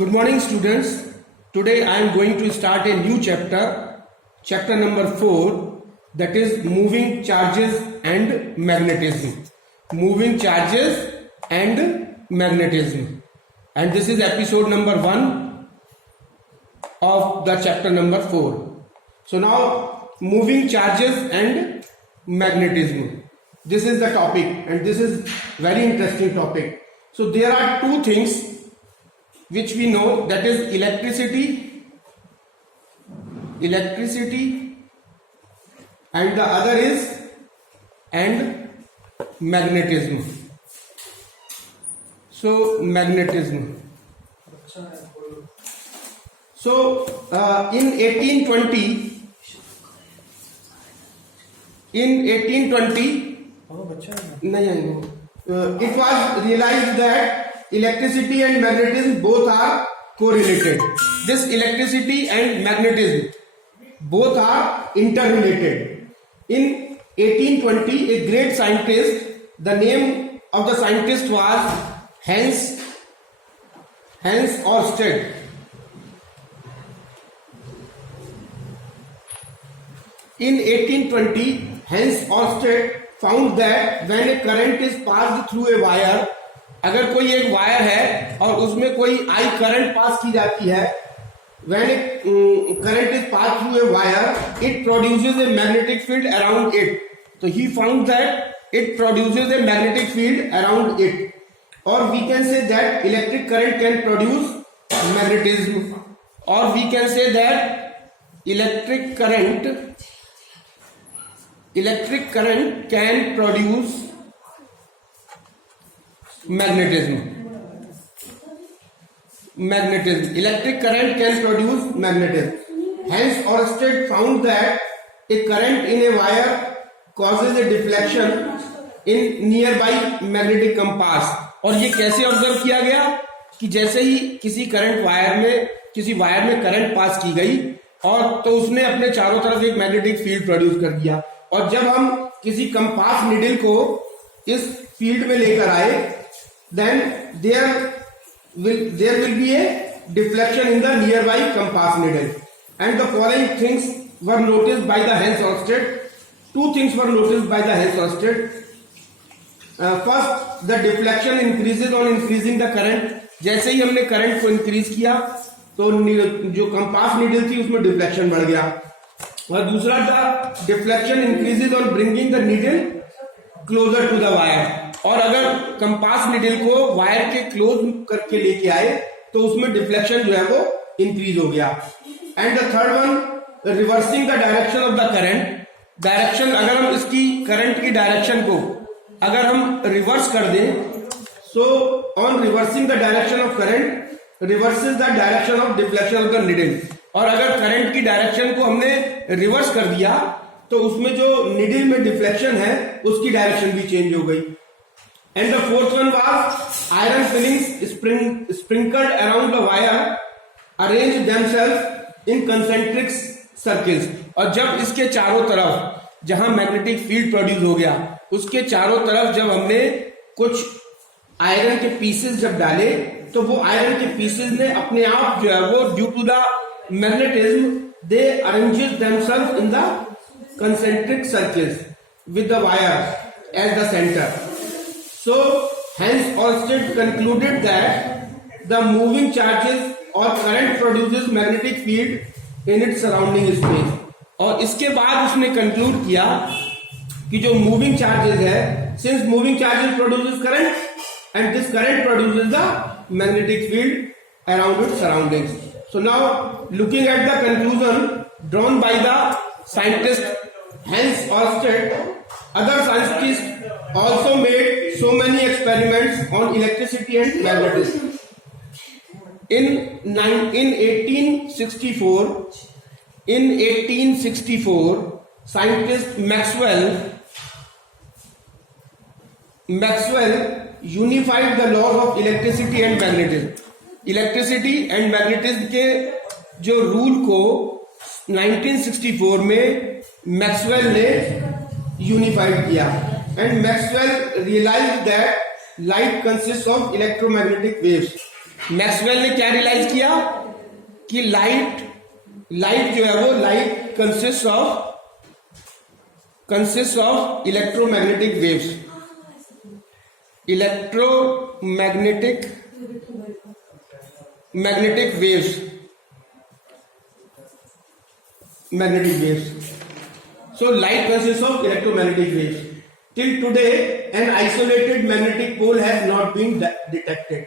Good morning, students. Today I am going to start a new chapter number 4, that is moving charges and magnetism. Moving charges and magnetism. And this is episode number 1 of the chapter number 4. So now, moving charges and magnetism. This is the topic, and this is very interesting topic. So there are two things which we know, that is electricity, and the other is magnetism. So magnetism. So in 1820 it was realized that electricity and magnetism both are correlated. This electricity and magnetism both are interrelated. In 1820, a great scientist, the name of the scientist was Hans Ørsted. In 1820, Hans Ørsted found that when a current is passed through a wire, अगर कोई एक wire है और उसमें कोई I current pass की जाती है, when a current is passed through a wire, it produces a magnetic field around it. So he found that it produces a magnetic field around it, or we can say that electric current can produce magnetism, or we can say that electric current can produce magnetism. Electric current can produce magnetism. Hans Ørsted found that a current in a wire causes a deflection in nearby magnetic compass. और ये कैसे observe किया गया कि जैसे ही किसी wire में current pass की गई और तो उसने अपने चारों तरफ एक मैग्नेटिक फील्ड प्रोड्यूस कर दिया, और जब हम किसी कंपास नीडल को इस फील्ड में लेकर आए, then there will be a deflection in the nearby compass needle. And the following things were noticed by the Hans Ørsted. Two things were noticed by the Hans Ørsted. First, the deflection increases on increasing the current. जैसे ही हमने current को increase किया तो जो compass needle थी उसमें deflection बढ़ गया. और दूसरा, the deflection increases on bringing the needle closer to the wire. और अगर कंपास नीडल को वायर के क्लोज करके लेके आए तो उसमें डिफ्लेक्शन जो है वो इंक्रीज हो गया. And the third one, reversing the direction of the current. Direction, अगर हम इसकी करंट की डायरेक्शन को अगर हम रिवर्स कर दें, so on reversing the direction of current reverses the direction of deflection of the needle. और अगर करंट की डायरेक्शन को हमने रिवर्स कर दिया तो उसमें जो नीडल में डिफ्लेक्शन है उसकी डायरेक्शन भी चेंज हो गई. And the fourth one was iron fillings sprinkled around the wire arranged themselves in concentric circles. और जब इसके चारों तरफ जहां मैग्नेटिक फील्ड प्रोड्यूस हो गया उसके चारों तरफ जब हमने कुछ आयरन के पीसेस जब डाले तो वो आयरन के पीसेस ने अपने आप जो है वो due to the magnetism they arranged themselves in the concentric circles with the wire as the center. So Hans Ørsted concluded that the moving charges or current produces magnetic field in its surrounding space. और इसके बाद उसने conclude किया कि जो moving charges है, since moving charges produces current and this current produces the magnetic field around its surroundings. So now looking at the conclusion drawn by the scientist Hans Ørsted, other scientists also made so many experiments on electricity and magnetism. In 1864, scientist Maxwell unified the laws of electricity and magnetism. Electricity and magnetism के जो rule को 1964 में Maxwell ने unified किया. And Maxwell realised that light consists of electromagnetic waves Maxwell ने क्या realise किया कि लाइट जो है वो light consist of electromagnetic waves, magnetic waves. So light consists of electromagnetic waves. Till today an isolated magnetic pole has not been detected.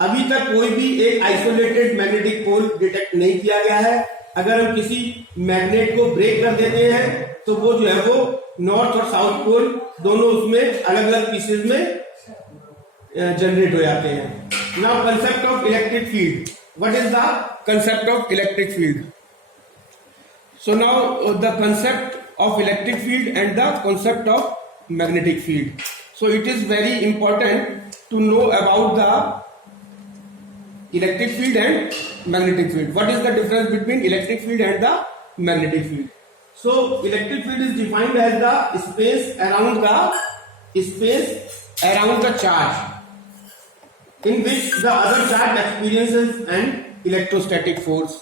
अभी तक कोई भी एक आइसोलेटेड मैग्नेटिक पोल डिटेक्ट नहीं किया गया है. अगर हम किसी मैग्नेट को ब्रेक कर देते हैं तो वो जो है वो नॉर्थ और साउथ पोल दोनों उसमें अलग अलग पीसेज में जनरेट हो जाते हैं. Now concept of electric field. What is the concept of electric field? So now the concept of electric field and the concept of magnetic field. So it is very important to know about the electric field and magnetic field. What is the difference between electric field and the magnetic field? So electric field is defined as the space around the charge in which the other charge experiences an electrostatic force.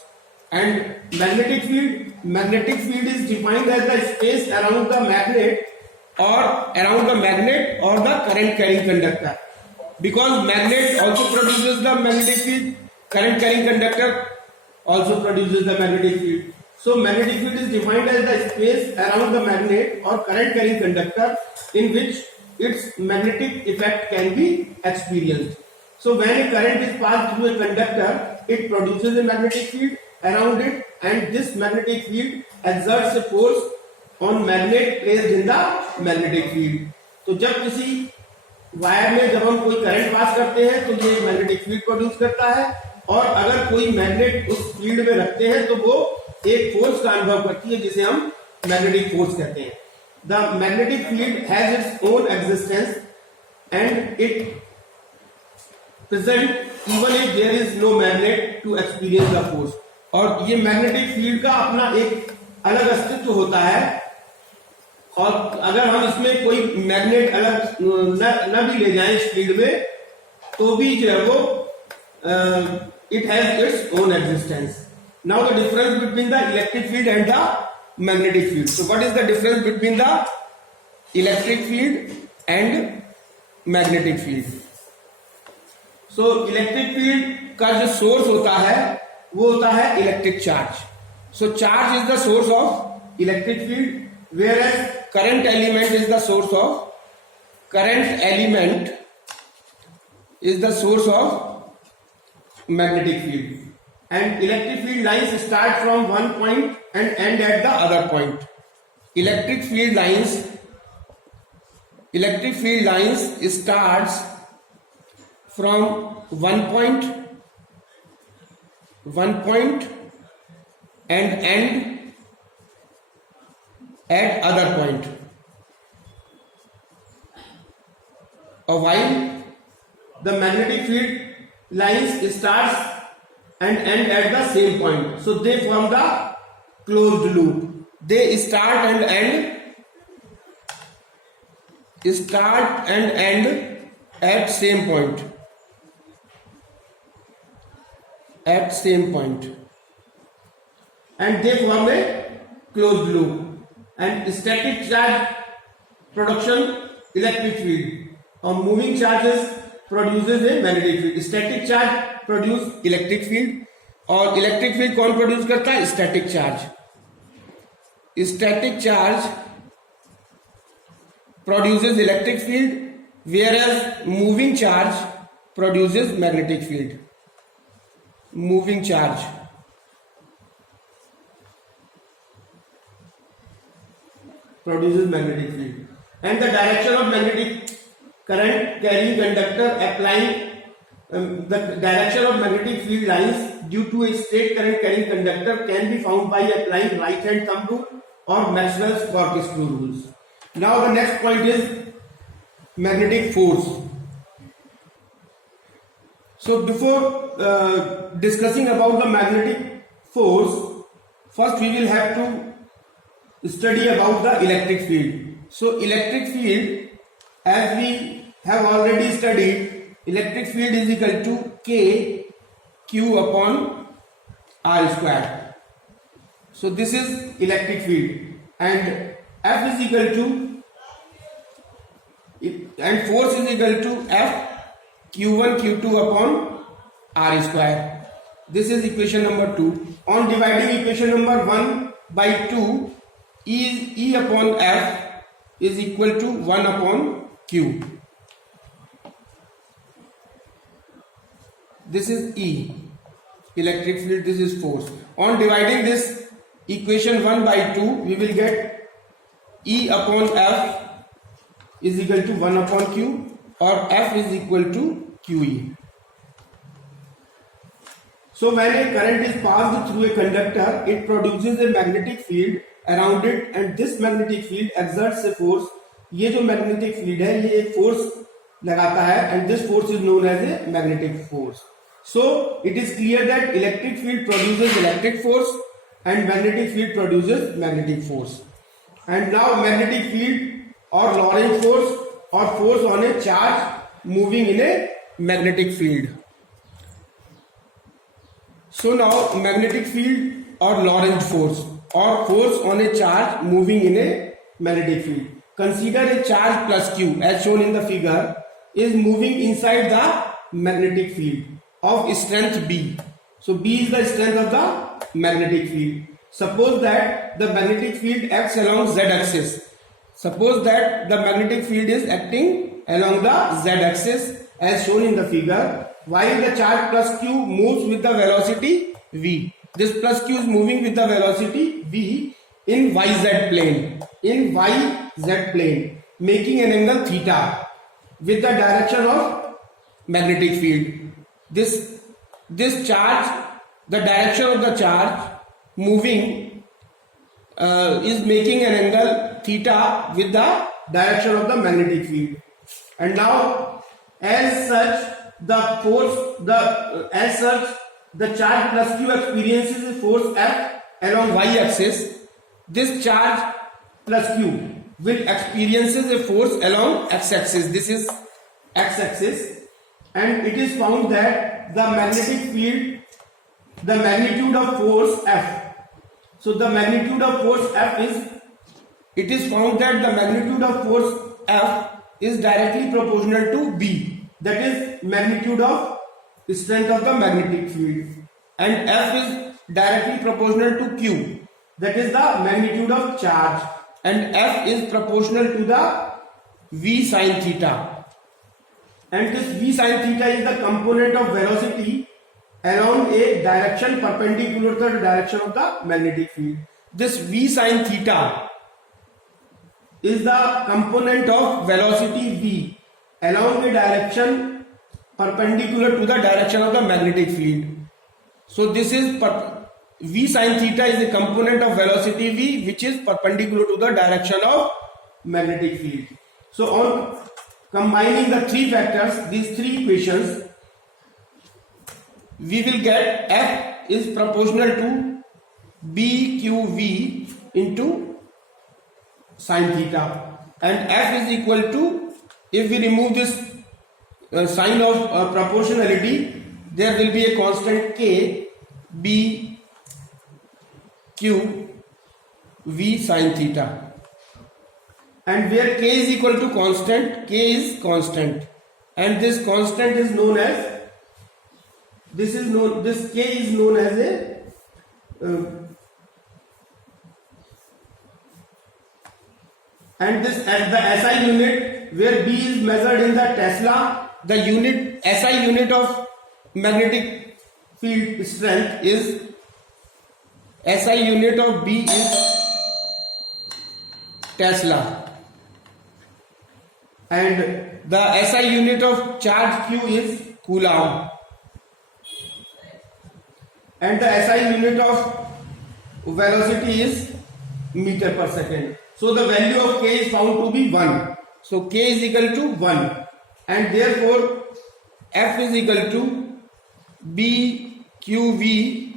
And magnetic field is defined as the space around the magnet or the current carrying conductor. Because magnet also produces the magnetic field, current carrying conductor also produces the magnetic field. So magnetic field is defined as the space around the magnet or current carrying conductor in which its magnetic effect can be experienced. So when a current is passed through a conductor, it produces a magnetic field around it, and this magnetic field exerts a force on magnet placed in the magnetic field. तो जब किसी wire में जब हम कोई current pass करते हैं तो ये मैग्नेटिक फील्ड प्रोड्यूस करता है, और अगर कोई मैग्नेट उस फील्ड में रखते हैं तो वो एक फोर्स का अनुभव करती है जिसे हम मैग्नेटिक फोर्स कहते हैं. The magnetic field has its own existence and it present even if there is no magnet to experience the force. और ये मैग्नेटिक फील्ड का अपना एक अलग अस्तित्व होता है, और अगर हम इसमें कोई मैग्नेट अलग न भी ले जाएं इस फील्ड में तो भी जो है वो it has its own existence. Now the difference between the electric field and the magnetic field. So what is the difference between the electric field and magnetic field? So electric field का जो source होता है वो होता है electric charge. So charge is the source of electric field, whereas current element is the source of magnetic field. And electric field lines start from one point and end at the other point. Electric field lines starts from one point and end at other point, while the magnetic field lines starts and end at the same point. So they form the closed loop. They start and end at same point, and they form a closed loop. And static charge production electric field, or moving charges produces a magnetic field. Static charge produce electric field, और electric field कौन produce करता है? Static charge. Static charge produces electric field, whereas moving charge produces magnetic field. Moving charge produces magnetic field, and the direction of magnetic current carrying conductor applying the direction of magnetic field lines due to a straight current carrying conductor can be found by applying right hand thumb rule or Maxwell's corkscrew rules. Now the next point is magnetic force. So before discussing about the magnetic force, first we will have to study about the electric field. So electric field, as we have already studied, electric field is equal to K Q upon R square. So this is electric field, and F is equal to, and force is equal to F Q1 Q2 upon R square. This is equation number 2. On dividing equation number 1 by 2, E upon F is equal to 1 upon Q. This is E, electric field, this is force. On dividing this equation 1 by 2, we will get E upon F is equal to 1 upon Q, or F is equal to QE. So when a current is passed through a conductor, it produces a magnetic field around it, and this magnetic field exerts a force. ये जो magnetic field है, ये एक force लगाता है, and this force is known as a magnetic force. So it is clear that electric field produces electric force and magnetic field produces magnetic force. And now magnetic field or Lorentz force or force on a charge moving in a magnetic field. So now magnetic field or Lorentz force or force on a charge moving in a magnetic field. Consider a charge plus Q as shown in the figure is moving inside the magnetic field of strength B. So B is the strength of the magnetic field. Suppose that the magnetic field acts along Z axis. Suppose that the magnetic field is acting along the Z axis as shown in the figure, while the charge plus Q moves with the velocity V. This plus Q is moving with the velocity V in YZ plane. In YZ plane, making an angle theta with the direction of magnetic field. This charge, the direction of the charge moving is making an angle theta with the direction of the magnetic field. And now, as such, the charge plus Q experiences a force F along y-axis. This charge plus Q will experiences a force along x-axis. This is x-axis, and it is found that the magnetic field, the magnitude of force F. So the magnitude of force F is, it is found that the magnitude of force F is directly proportional to B. That is magnitude of strength of the magnetic field, and F is directly proportional to Q. That is the magnitude of charge, and F is proportional to the V sin theta. And this V sin theta is the component of velocity along a direction perpendicular to the direction of the magnetic field. This V sin theta is the component of velocity V along a direction perpendicular to the direction of the magnetic field. So this is V sin theta is a component of velocity V which is perpendicular to the direction of magnetic field. So on combining the three factors, these three equations, we will get F is proportional to BQV into sin theta, and F is equal to, if we remove this sign of proportionality, there will be a constant K B Q V sin theta, and where K is equal to constant, K is constant, and this constant is known as, this K is known as a and this as the SI unit, where B is measured in the Tesla. The unit, SI unit of magnetic field strength is, SI unit of B is Tesla, and the SI unit of charge Q is Coulomb, and the SI unit of velocity is meter per second. So the value of K is found to be 1. So K is equal to 1, and therefore F is equal to BQV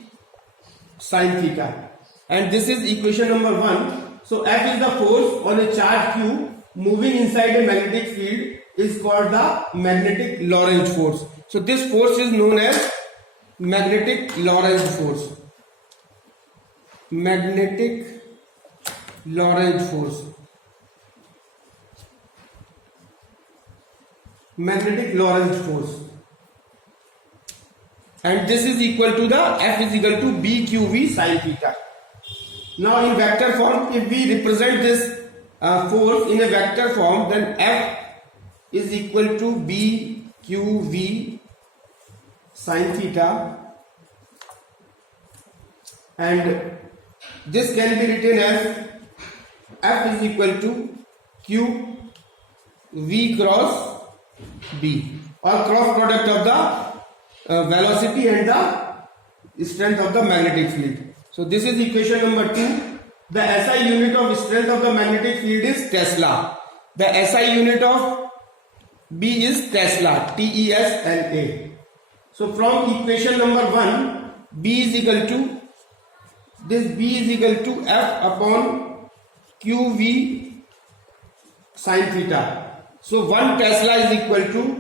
sin theta, and this is equation number 1. So F is the force on a charge Q moving inside a magnetic field, is called the magnetic Lorentz force. So this force is known as magnetic Lorentz force, magnetic Lorentz force, magnetic Lorentz force, and this is equal to the F is equal to BQV sin theta. Now in vector form, if we represent this force in a vector form, then F is equal to BQV sin theta, and this can be written as F is equal to Q V cross B, or cross product of the velocity and the strength of the magnetic field. So this is equation number 2. The SI unit of strength of the magnetic field is Tesla. The SI unit of B is Tesla, TESLA. So from equation number 1, B is equal to, this B is equal to F upon QV sin theta. So 1 Tesla is equal to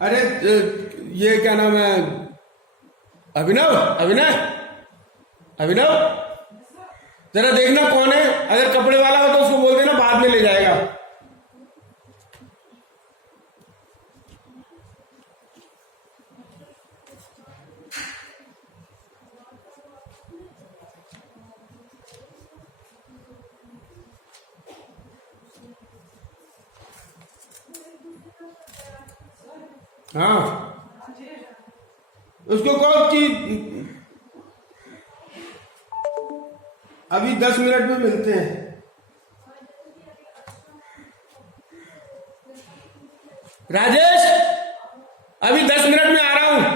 अरे ये क्या नाम है, अभिनव, अभिनय, अभिनव, जरा देखना कौन है, अगर कपड़े वाला हो तो उसको बोल देना बाद में ले जाएगा। हाँ, उसको कहो कि अभी 10 मिनट में मिलते हैं। राजेश, अभी 10 मिनट में आ रहा हूं।